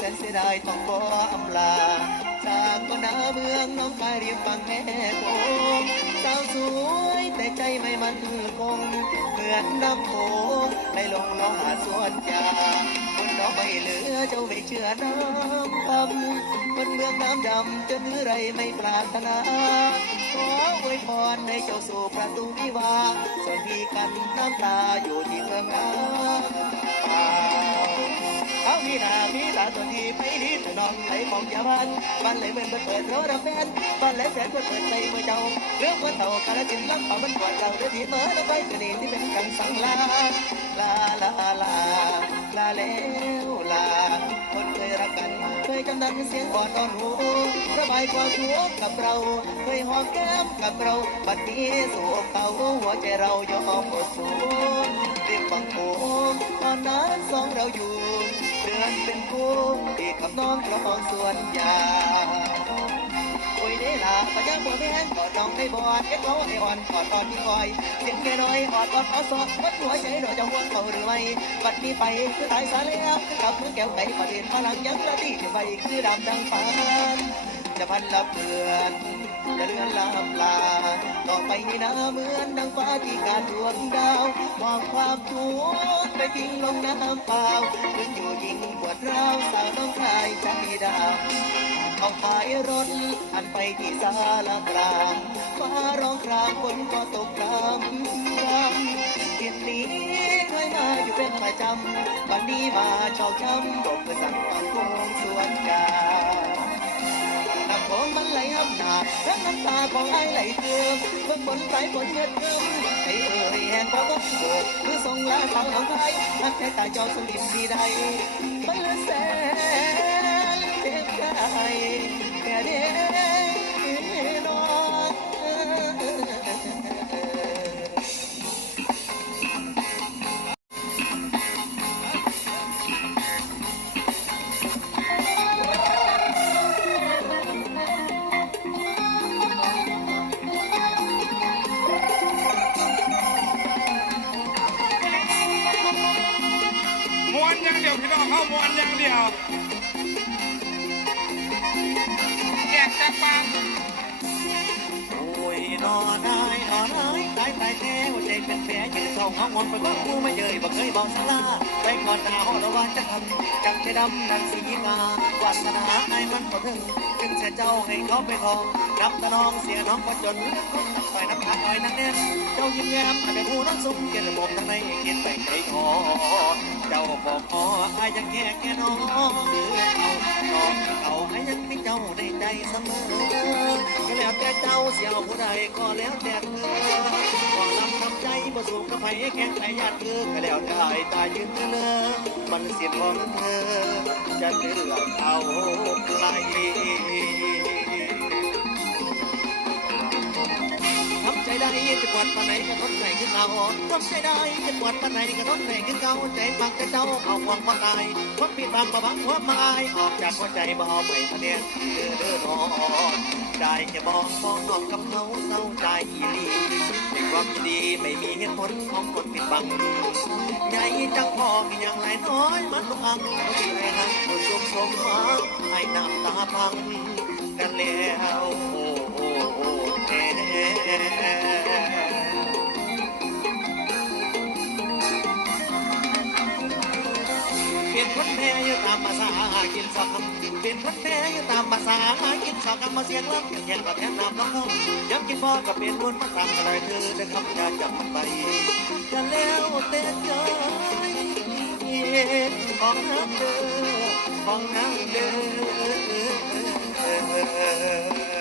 สนเสียดายต้องบ่อำลา จากก็นาเมืองน้องกายริมฝั่งแม่โขงสาวสวยแต่ใจไม่มันคง เหมือนน้ำโขงไหลลงน้องหาสวนยาคนน้องไม่เหลือเจ้าไม่เชื่อน้ำคำคนเมืองน้ำดำจนไรไม่ปรารถนา ขออวยพรให้เจ้าสู่ประตูวิวาส่วนพี่กันน้ำตาอยู่ที่เมืองน้ำเปล่าเอามีหน้ามีตาตัวดีไปดีแต่น้องไหลของยาบ้านบ้านไหลเหมือนเปิดเปิดรารับแฟนบ้านไหลแฟนเปิดเปิดใจเมื่อเจ้าเรื่องว่าเท่ากาลจินลำป่ามันกวาดเราเรื่องที่เมื่อแล้วไปกระดิ่งที่เป็นกังสังลาลาลาลาลาแล้วลาคนเคยรักกันเคยจำนันเสียงอ่อนอ่อนหู ระบายความทุกข์กับเราเคยหอมแก้มกับเราบัดนี้สู่เขาหัวใจเรายอมหมดสูญเรียกบังโขงตอนนั้นสองเราอยู่เดือนเป็นคู่ที่กับน้องคลองส่วนยางโอ้ยเดล่ะปัญญาบัวแม่นกอดน้องได้บอดเอ็กเขาไออ่อนกอดตอนที่คอยเสียงแค่น้อยออดกอดเอาสอดวัดหัวใจเราจะห่วงเขาหรือไม่บัดนี้ไปคือตายสาแล้วคือกับคือแก้วไก่ประเด็นพลังยังละที่จะไปคือดำดังฟ้าน จะพันลับเพื่อนจะเลื่อนลามลา ต่อไปนี่นะเหมือนดังฟ้าที่การดวงดาวมองความทุกข์ไปทิ้งลงน้ำเปล่าถึงอยู่ยิ่งปวดร้าวสาวน้องชายใจดำเอาขายรถหันไปที่ศาลากลางฟ้าร้องครางฝนก็ตกรำรำทิศนี้เคยมาอยู่เป็นประจำวันนี้มาชอกช้ำตกเพื่อสั่งตอนโค้งสวนยา ทั้งน้ำตาของไอ้ไหลเติมเพิ่งฝนสายฝนเย็ดเกิมไอ้เอ่ยแห่งก็ต้องโบกคือส่งลาสาวของไทยรักแท้ตาจอสลิมดีใดไปละแสนเจ็บใจแค่เดียว อย่างเดียวพี่น้องเข้ามวนอย่างเดียวแยกจากปากโอ้ยนอนายนอนายตายตายแท้หัวใจเป็นแผลยืนเศร้าห้องมนไปว่ากูไม่เยยบ่เคยบอกสลาไปก่อนหน้าห้องระวานจะทำจังใจดำดังสีงาวาสนาไอ้มันบ่ถึงจึงเสียเจ้าให้เขาไปทองนับตะนองเสียน้องก็จนคนตักไปน้ำตาอ่อยนั่นแน่เจ้ายิ้มแย้มให้เป็นผู้น้องสุ่มเกล็ดระบบทั้งในเกล็ดไปใจทอ เจ้าบอกพอไอ้ยังแค่แค่น้องหรือเอาน้องเอาไอ้ยังมีเจ้าในใจเสมอก็แล้วแต่เจ้าเสียวผู้ใดก็แล้วแต่เธอก็ลำทำใจบ่สูงกับไผแข่งไผยาดคือก็แล้วแต่ตายยืนเนอมันเสียของเธอจะเลือกเอาใคร จะกวดปานไหนก็ทนไหนคือเก่าทำใจได้จะกวดปานไหนก็ทนไหนคือเก่าใจปักแต่เจ้าเอาความมาตายความผิดบางประบังความหมายออกจากหัวใจบ่เอาไปทะเนียนเด้อเด้อนอนได้แค่บอกมองนอกกับเขาเศร้าใจอีหลีในความดีไม่มีเหตุผลของคนปิดบังใหญ่จังพอมีอย่างไรน้อยมันต้องอังเขาที่ให้หักคนสมสมมา น้ำตาพังกันแล้วโอ้โอ้โอแน่เป็นคนแพ้อยู่ตามภาษากินสองคำเป็นคนแพ้อยู่ตามภาษากินสองคำมาเสียงร้องเสียงแหงกับแทนน้ำน้องน้องย้ำกินพ่อกับเป็นบุญมาตามอะไรเธอได้คำยาจับมันไปกันแล้วเต้นใจ ของน้ำเด้อของน้ำเด้อ